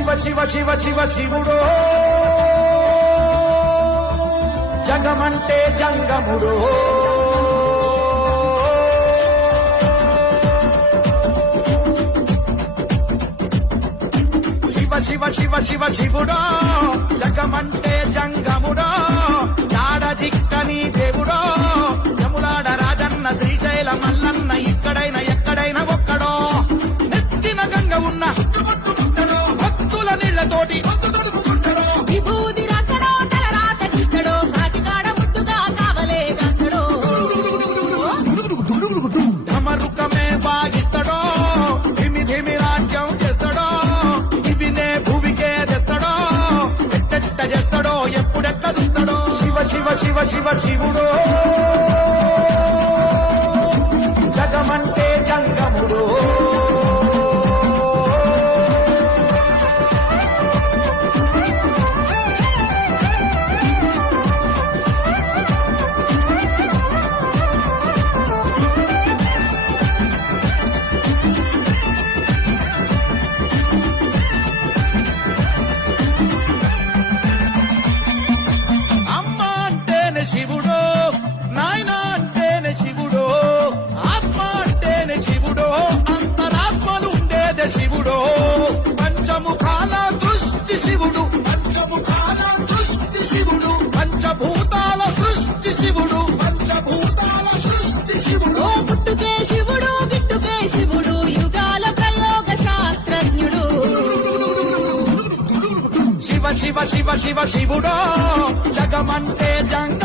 శివ శివ శివ శివ శివుడో జగమంటే జంగముడో శివ శివ శివ శివ శివుడో జగమంటే జంగముడో జాడ జిక్కని దేవుడో యములాడ రాజన్న శ్రీశైల మల్లన్న ఇక్కడైనా ఎక్కడైనా ఒక్కడో నెత్తిన గంగ ఉన్న భక్తుల నీళ్లతోటి విభూతి రాస్తడో తలరాత తీస్తడో కాటికాడ ముద్దుగా కావలే కాస్తడో ధమరుకమే బాగిస్తడో ధిమి ధిమి రాజ్యం చేస్తాడో ఇవినే భూమికే తెస్తాడో ఎట్టెట్ట చేస్తాడో ఎప్పుడెట్ట చూస్తాడో శివ శివ శివ శివ శివుడో జగమంటే జంగముడో అమ్మ అంటేనే శివుడో నాయన అంటేనే శివుడో ఆత్మ అంటేనే శివుడో అంతరాత్మలుండేదే శివుడో పంచముఖాల దృష్టి శివుడు పంచముఖాల దృష్టి శివుడు పంచభూతాల సృష్టి శివుడు పంచభూతాల సృష్టి శివుడు ఓ పుట్టుకే శివుడు గిట్టుకే శివుడు యుగాల ప్రయోగ శాస్త్రజ్ఞుడు శివ శివ శివ శివ శివుడో జగమంటే జంగ